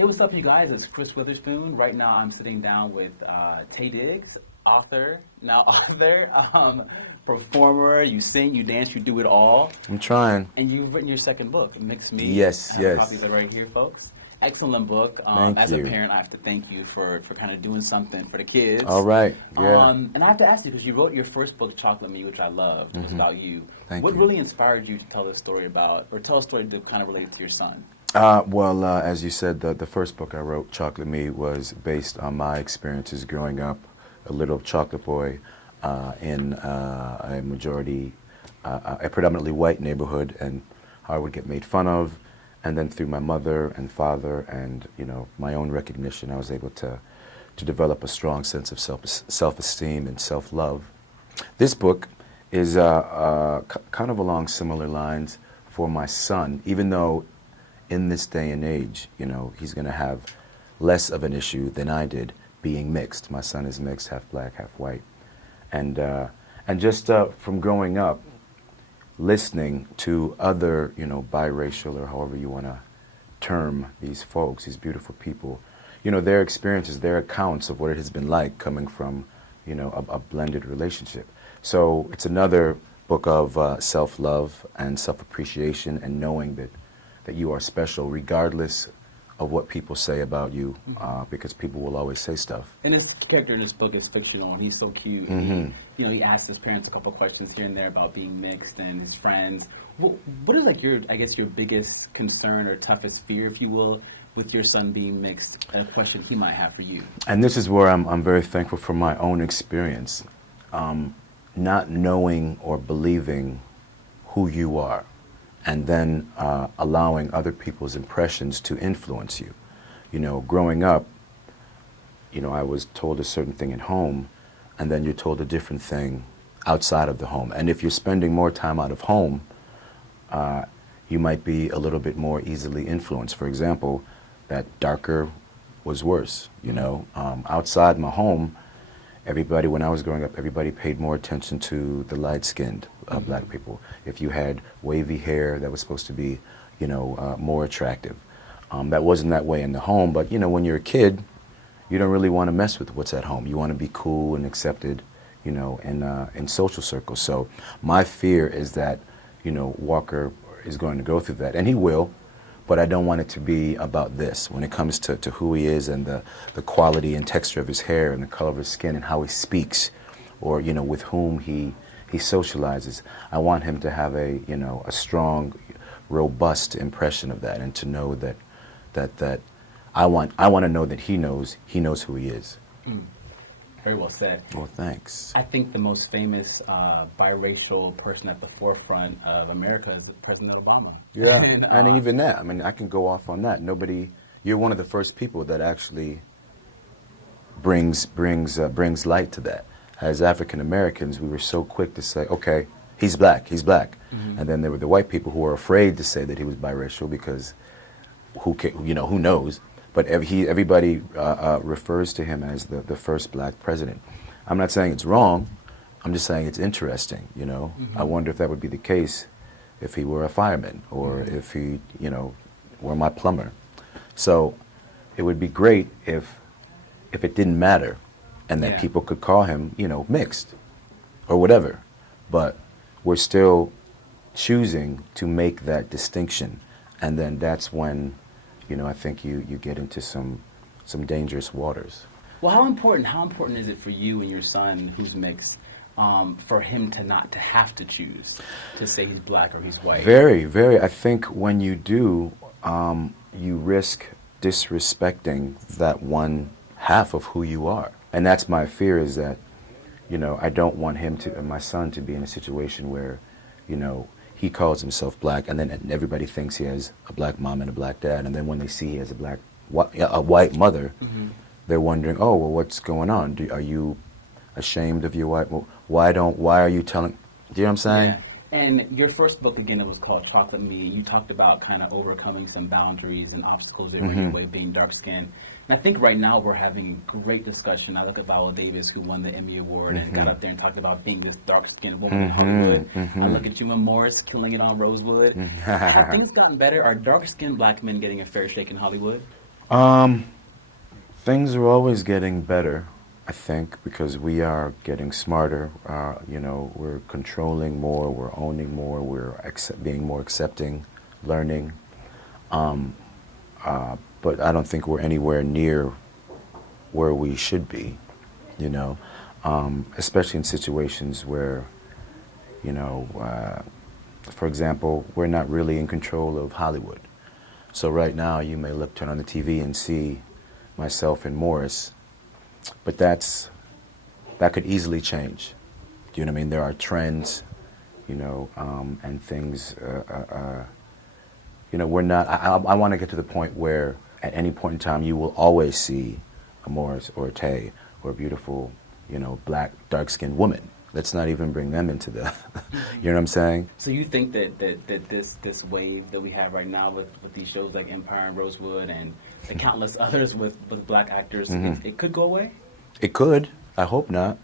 Hey, what's up, you guys? It's Chris Witherspoon. Right now, I'm sitting down with Taye Diggs, author, performer. You sing, you dance, you do it all. I'm trying. And you've written your second book, Mix Me. Yes, I have yes. copies of it right here, folks. Excellent book. Thank As you. a parent, I have to thank you for kind of doing something for the kids. All right. Yeah. And I have to ask you, because you wrote your first book, Chocolate Me, which I loved. It was about you. Thank What you. really inspired you to tell this story about, or tell a story to kind of relate to your son? As you said, the first book I wrote, Chocolate Me, was based on my experiences growing up, a little chocolate boy in a predominantly white neighborhood, and how I would get made fun of. And then through my mother and father and, my own recognition, I was able to develop a strong sense of self-esteem and self-love. This book is kind of along similar lines for my son, even though in this day and age, he's going to have less of an issue than I did being mixed. My son is mixed, half black, half white. And just from growing up, listening to other, biracial or however you want to term these folks, these beautiful people, their experiences, their accounts of what it has been like coming from, a blended relationship. So it's another book of self-love and self-appreciation and knowing that you are special regardless of what people say about you, because people will always say stuff. And his character in this book is fictional, and he's so cute. Mm-hmm. He asks his parents a couple questions here and there about being mixed and his friends. What is like your biggest concern or toughest fear, if you will, with your son being mixed? A question he might have for you. And this is where I'm very thankful for my own experience, not knowing or believing who you are, and then allowing other people's impressions to influence you. Growing up, I was told a certain thing at home, and then you're told a different thing outside of the home. And if you're spending more time out of home, you might be a little bit more easily influenced. For example, that darker was worse. Outside my home, when I was growing up, everybody paid more attention to the light-skinned black people. If you had wavy hair, that was supposed to be, more attractive. That wasn't that way in the home, but when you're a kid, you don't really want to mess with what's at home. You want to be cool and accepted, in social circles. So my fear is that, Walker is going to go through that, and he will. But I don't want it to be about this. When it comes to who he is and the quality and texture of his hair and the color of his skin and how he speaks, or with whom he socializes, I want him to have a strong, robust impression of that, and to know that I want to know that he knows who he is. Very well said. Well, thanks. I think the most famous biracial person at the forefront of America is President Obama. Yeah, and even that. I mean, I can go off on that. You're one of the first people that actually brings light to that. As African Americans, we were so quick to say, okay, he's black, mm-hmm. And then there were the white people who were afraid to say that he was biracial because who knows? But everybody refers to him as the first black president. I'm not saying it's wrong. I'm just saying it's interesting. Mm-hmm. I wonder if that would be the case if he were a fireman, or mm-hmm. if he, were my plumber. So it would be great if it didn't matter, and that people could call him, mixed, or whatever. But we're still choosing to make that distinction, and then that's when, I think you get into some dangerous waters. Well, how important is it for you and your son, who's mixed, for him to have to choose to say he's black or he's white? Very, very. I think when you do, you risk disrespecting that one half of who you are. And that's my fear, is that, I don't want my son to be in a situation where, he calls himself black, and then everybody thinks he has a black mom and a black dad, and then when they see he has a white mother, mm-hmm. they're wondering, oh, well, what's going on? Are you ashamed of your white? Well, why are you telling? Do you know what I'm saying? Yeah. And your first book, again, it was called Chocolate Me. You talked about kind of overcoming some boundaries and obstacles that were in your way, being dark skinned. And I think right now we're having a great discussion. I look at Viola Davis, who won the Emmy Award and got up there and talked about being this dark-skinned woman in Hollywood. I look at Juma Morris killing it on Rosewood. Have things gotten better? Are dark-skinned black men getting a fair shake in Hollywood? Things are always getting better, I think, because we are getting smarter. We're controlling more, we're owning more, being more accepting, learning. But I don't think we're anywhere near where we should be, especially in situations where, for example, we're not really in control of Hollywood. So right now you may turn on the TV and see myself and Morris, but that could easily change. Do you know what I mean? There are trends, and things, we're not, I want to get to the point where at any point in time you will always see a Morris or a Taye or a beautiful, black, dark-skinned woman. Let's not even bring them into the, you know what I'm saying? So you think that this wave that we have right now with these shows like Empire and Rosewood and the countless others with black actors, it could go away? It could. I hope not.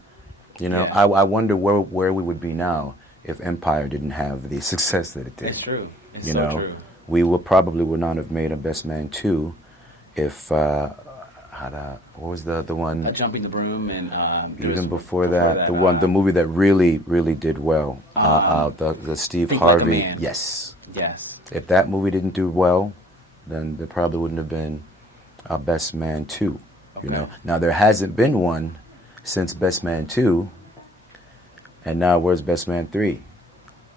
Yeah. I wonder where we would be now if Empire didn't have the success that it did. It's true. It's true. We probably would not have made a Best Man 2 if, what was the one? Jumping the Broom and even before that, the movie that really, really did well, the Steve Think Harvey. Like a Man. Yes. Yes. If that movie didn't do well, then there probably wouldn't have been a Best Man 2. Okay. Now there hasn't been one since Best Man 2, and now where's Best Man 3?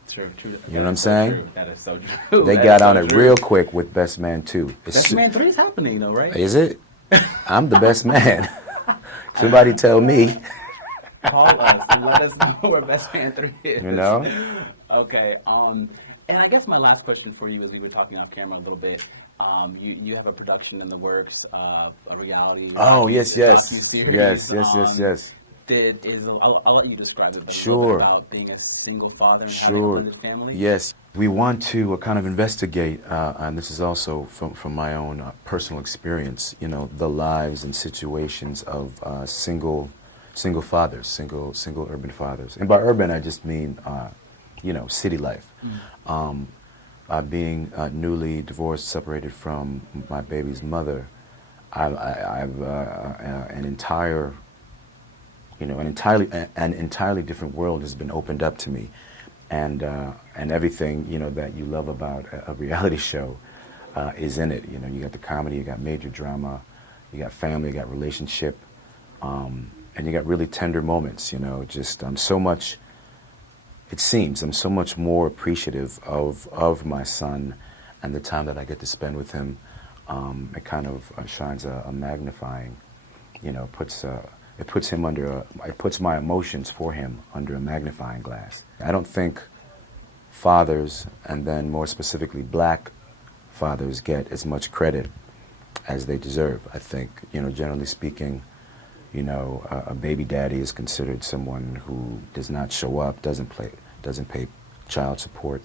True. You know what I'm saying? True. That is so true. They got on it real quick with Best Man 2. Best Man 3 is happening though, right? Is it? I'm the best man. Somebody tell me. Call us and let us know where Best Man 3 is. Okay. And I guess my last question for you, as we were talking off camera a little bit, you have a production in the works, a reality. Oh, yes. Docu-series. Yes. I'll let you describe it, but Sure. about being a single father and having a Sure. blended family. Yes. We want to kind of investigate, and this is also from my own personal experience, the lives and situations of single fathers, single urban fathers. And by urban, I just mean, city life. Being newly divorced, separated from my baby's mother, I've an entirely different world has been opened up to me, and everything that you love about a reality show is in it. You got the comedy, you got major drama, you got family, you got relationship, and you got really tender moments. Just so much. It seems I'm so much more appreciative of my son and the time that I get to spend with him. It kind of shines a magnifying, it puts my emotions for him under a magnifying glass. I don't think fathers, and then more specifically black fathers, get as much credit as they deserve. I think, generally speaking, a baby daddy is considered someone who does not show up, doesn't pay child support,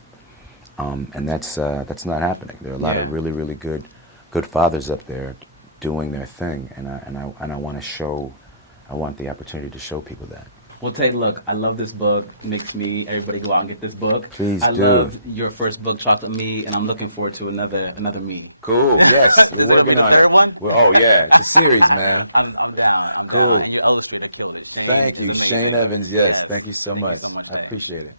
and that's not happening. There are a lot of really, really good fathers up there doing their thing, and I want to show. I want the opportunity to show people that. Well, Taye, look, I love this book. It makes me, everybody go out and get this book. Please do. I love your first book, Chocolate Me, and I'm looking forward to another meeting. Cool. Yes, we're working on it. It's a series, man. I'm down. Cool. And your illustrator killed it. Thank you, Shane Evans. Yes, thank you so much. I appreciate it.